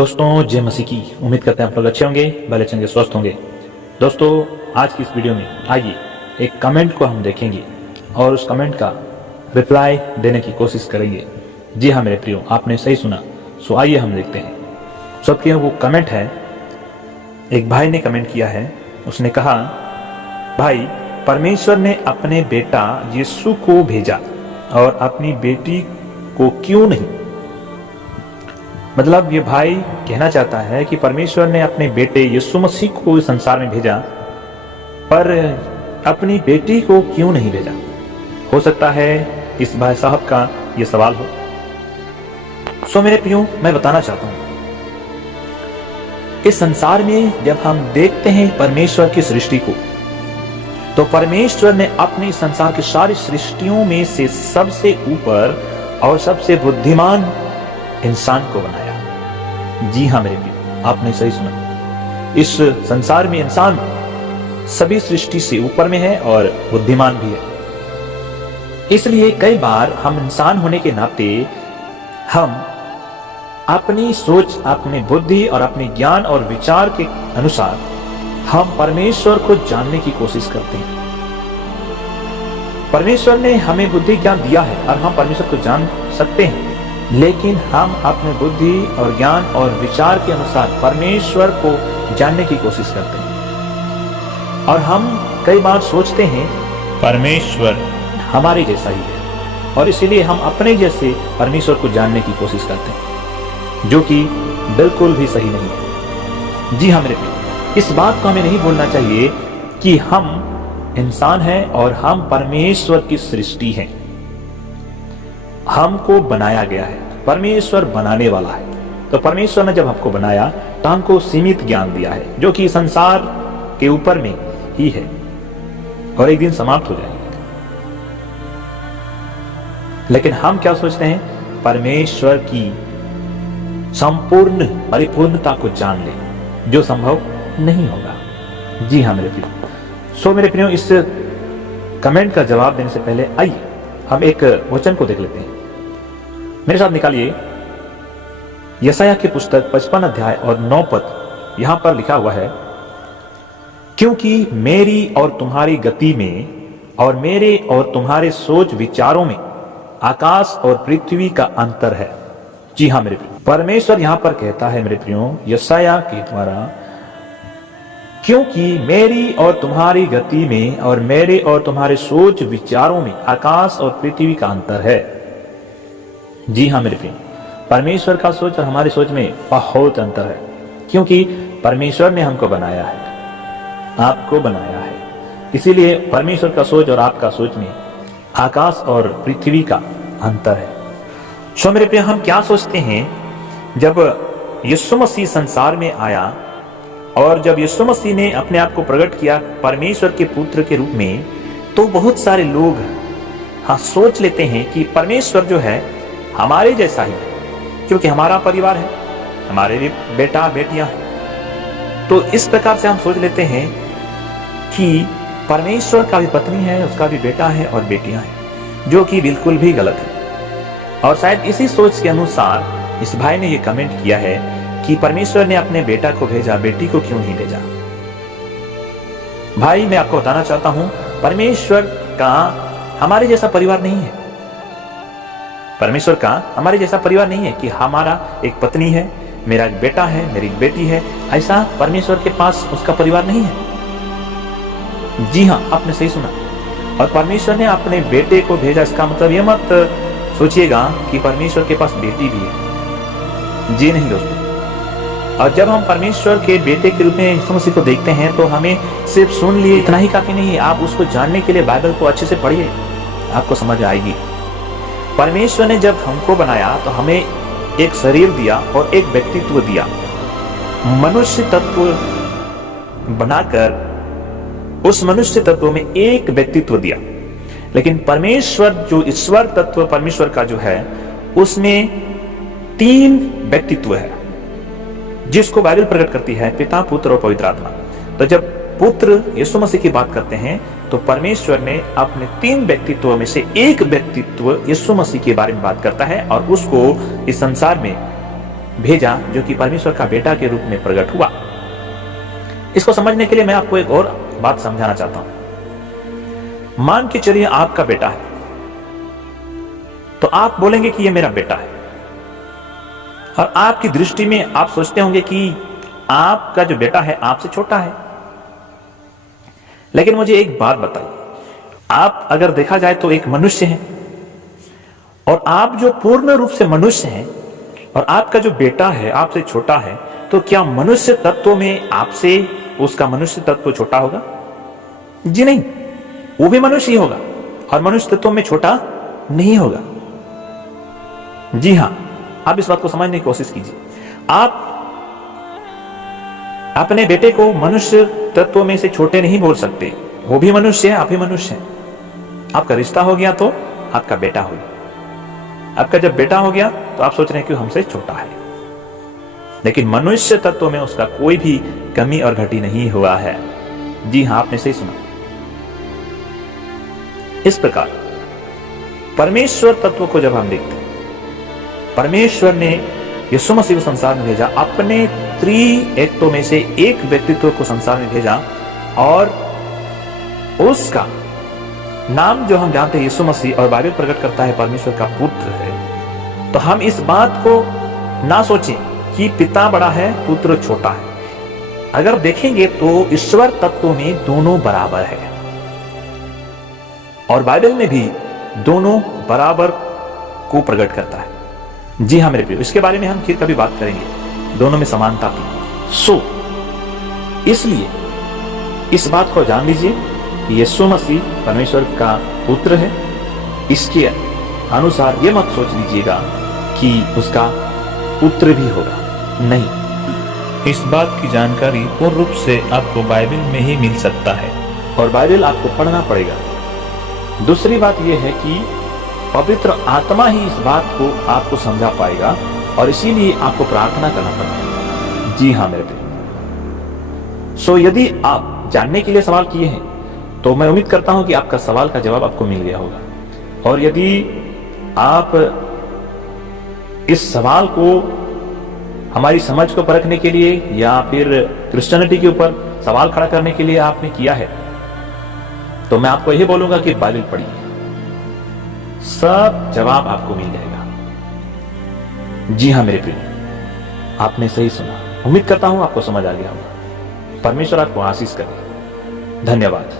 दोस्तों जय मसीह की। उम्मीद करते हैं आप लोग अच्छे होंगे, भले चंगे, स्वस्थ होंगे। दोस्तों आज की इस वीडियो में आइए एक कमेंट को हम देखेंगे और उस कमेंट का रिप्लाई देने की कोशिश करेंगे। जी हाँ मेरे प्रियो, आपने सही सुना। सो आइए हम देखते हैं। सबके वो कमेंट है, एक भाई ने कमेंट किया है। उसने कहा, भाई परमेश्वर ने अपने बेटा यीशु को भेजा और अपनी बेटी को क्यों नहीं। मतलब ये भाई कहना चाहता है कि परमेश्वर ने अपने बेटे यीशु मसीह को इस संसार में भेजा पर अपनी बेटी को क्यों नहीं भेजा। हो सकता है इस भाई साहब का ये सवाल हो। सो मेरे प्रियो, मैं बताना चाहता हूं, इस संसार में जब हम देखते हैं परमेश्वर की सृष्टि को, तो परमेश्वर ने अपने संसार की सारी सृष्टियों में से सबसे ऊपर और सबसे बुद्धिमान इंसान को बनाया। जी हाँ मेरे प्रिय, आपने सही सुना। इस संसार में इंसान सभी सृष्टि से ऊपर में है और बुद्धिमान भी है। इसलिए कई बार हम इंसान होने के नाते हम अपनी सोच, अपनी बुद्धि और अपने ज्ञान और विचार के अनुसार हम परमेश्वर को जानने की कोशिश करते हैं। परमेश्वर ने हमें बुद्धि ज्ञान दिया है और हम परमेश्वर को जान सकते हैं, लेकिन हम अपने बुद्धि और ज्ञान और विचार के अनुसार परमेश्वर को जानने की कोशिश करते हैं। और हम कई बार सोचते हैं परमेश्वर हमारे जैसा ही है और इसीलिए हम अपने जैसे परमेश्वर को जानने की कोशिश करते हैं, जो कि बिल्कुल भी सही नहीं है। जी हाँ मेरे प्रिय, इस बात को हमें नहीं बोलना चाहिए कि हम इंसान हैं और हम परमेश्वर की सृष्टि हैं। हमको बनाया गया है, परमेश्वर बनाने वाला है। तो परमेश्वर ने जब हमको बनाया तो हमको सीमित ज्ञान दिया है, जो कि संसार के ऊपर में ही है और एक दिन समाप्त हो जाएगा। लेकिन हम क्या सोचते हैं, परमेश्वर की संपूर्ण परिपूर्णता को जान ले, जो संभव नहीं होगा। जी हाँ मेरे प्रियो। सो मेरे प्रियो, इस कमेंट का जवाब देने से पहले आइए हम एक वचन को देख लेते हैं। मेरे साथ निकालिए यशायाह की पुस्तक 55 अध्याय और 9 पद। यहां पर लिखा हुआ है, क्योंकि मेरी और तुम्हारी गति में और मेरे और तुम्हारे सोच विचारों में आकाश और पृथ्वी का अंतर है। जी हाँ मेरे प्रियो, परमेश्वर यहां पर कहता है मेरे प्रियो यशायाह के द्वारा, क्योंकि मेरी और तुम्हारी गति में और मेरे और तुम्हारे सोच विचारों में आकाश और पृथ्वी का अंतर है। जी हाँ मेरे प्रिय, परमेश्वर का सोच और हमारी सोच में बहुत अंतर है, क्योंकि परमेश्वर ने हमको बनाया है, आपको बनाया है। इसीलिए परमेश्वर का सोच और आपका सोच में आकाश और पृथ्वी का अंतर है। सो मेरे प्रिय, हम क्या सोचते हैं, जब यीशु मसीह संसार में आया और जब यीशु मसीह ने अपने आप को प्रकट किया परमेश्वर के पुत्र के रूप में, तो बहुत सारे लोग सोच लेते हैं कि परमेश्वर जो है हमारे जैसा ही है, क्योंकि हमारा परिवार है, हमारे भी बेटा बेटियां हैं। तो इस प्रकार से हम सोच लेते हैं कि परमेश्वर का भी पत्नी है, उसका भी बेटा है और बेटियां हैं, जो कि बिल्कुल भी गलत है। और शायद इसी सोच के अनुसार इस भाई ने ये कमेंट किया है कि परमेश्वर ने अपने बेटा को भेजा, बेटी को क्यों नहीं भेजा। भाई मैं आपको बताना चाहता हूं, परमेश्वर का हमारे जैसा परिवार नहीं है। परमेश्वर का हमारे जैसा परिवार नहीं है कि हमारा एक पत्नी है, मेरा एक बेटा है, मेरी एक बेटी है। ऐसा परमेश्वर के पास उसका परिवार नहीं है। जी हाँ, आपने सही सुना। और परमेश्वर ने अपने बेटे को भेजा, इसका मतलब यह मत सोचिएगा कि परमेश्वर के पास बेटी भी है। जी नहीं दोस्तों। और जब हम परमेश्वर के बेटे के रूप में यीशु मसीह को देखते हैं, तो हमें सिर्फ सुन लिए इतना ही काफी नहीं है। आप उसको जानने के लिए बाइबल को अच्छे से पढ़िए, आपको समझ आएगी। परमेश्वर ने जब हमको बनाया तो हमें एक शरीर दिया और एक व्यक्तित्व दिया, मनुष्य तत्व बनाकर उस मनुष्य तत्व में एक व्यक्तित्व दिया। लेकिन परमेश्वर जो ईश्वर तत्व परमेश्वर का जो है, उसमें 3 व्यक्तित्व है, जिसको बाइबल प्रकट करती है, पिता, पुत्र और पवित्र आत्मा। तो जब पुत्र यीशु मसीह की बात करते हैं, तो परमेश्वर ने अपने 3 व्यक्तित्वों में से एक व्यक्तित्व यीशु मसीह के बारे में बात करता है और उसको इस संसार में भेजा जो कि परमेश्वर का बेटा के रूप में प्रकट हुआ। इसको समझने के लिए मैं आपको एक और बात समझाना चाहता हूं। मान के चलिए आपका बेटा है, तो आप बोलेंगे कि ये मेरा बेटा है, और आपकी दृष्टि में आप सोचते होंगे कि आपका जो बेटा है आपसे छोटा है। लेकिन मुझे एक बात बताइए, आप अगर देखा जाए तो एक मनुष्य हैं, और आप जो पूर्ण रूप से मनुष्य हैं, और आपका जो बेटा है आपसे छोटा है, तो क्या मनुष्य तत्व में आपसे उसका मनुष्य तत्व छोटा होगा? जी नहीं, वो भी मनुष्य ही होगा और मनुष्य तत्व में छोटा नहीं होगा। जी हां, आप इस बात को समझने की कोशिश कीजिए। आप अपने बेटे को मनुष्य तत्व में से छोटे नहीं बोल सकते, वो भी मनुष्य है, आप भी मनुष्य हैं। आपका रिश्ता हो गया तो आपका बेटा हो गया। आपका जब बेटा हो गया तो आप सोच रहे हैं कि हमसे छोटा है, लेकिन मनुष्य तत्व में उसका कोई भी कमी और घटी नहीं हुआ है। जी हां, आपने सही सुना। इस प्रकार परमेश्वर तत्व को जब हम देखते हैं, परमेश्वर ने यीशु मसीह को संसार में भेजा, अपने त्रिएकत्व में से एक व्यक्तित्व को संसार में भेजा, और उसका नाम जो हम जानते हैं यीशु मसीह, और बाइबल प्रकट करता है परमेश्वर का पुत्र है। तो हम इस बात को ना सोचें कि पिता बड़ा है पुत्र छोटा है। अगर देखेंगे तो ईश्वर तत्व में दोनों बराबर है, और बाइबल में भी दोनों बराबर को प्रकट करता है। जी हां मेरे प्रिय, इसके बारे में हम फिर कभी बात करेंगे, दोनों में समानता की। इसलिए इस बात को जान लीजिए कि यीशु मसीह परमेश्वर का पुत्र है। इसके अनुसार ये मत सोच लीजिएगा कि उसका पुत्र भी होगा, नहीं। इस बात की जानकारी पूर्ण रूप से आपको बाइबल में ही मिल सकता है, और बाइबल आपको पढ़ना पड़ेगा। दूसरी बात यह है कि पवित्र आत्मा ही इस बात को आपको समझा पाएगा, और इसीलिए आपको प्रार्थना करना पड़ेगा। जी हां मेरे प्रिय। यदि आप जानने के लिए सवाल किए हैं तो मैं उम्मीद करता हूं कि आपका सवाल का जवाब आपको मिल गया होगा। और यदि आप इस सवाल को हमारी समझ को परखने के लिए या फिर क्रिश्चियनिटी के ऊपर सवाल खड़ा करने के लिए आपने किया है, तो मैं आपको यही बोलूंगा कि बाइबल पढ़िए, सब जवाब आपको मिल जाएगा। जी हां मेरे प्रिय, आपने सही सुना। उम्मीद करता हूं आपको समझ आ गया होगा। परमेश्वर आपको आशीष करे। धन्यवाद।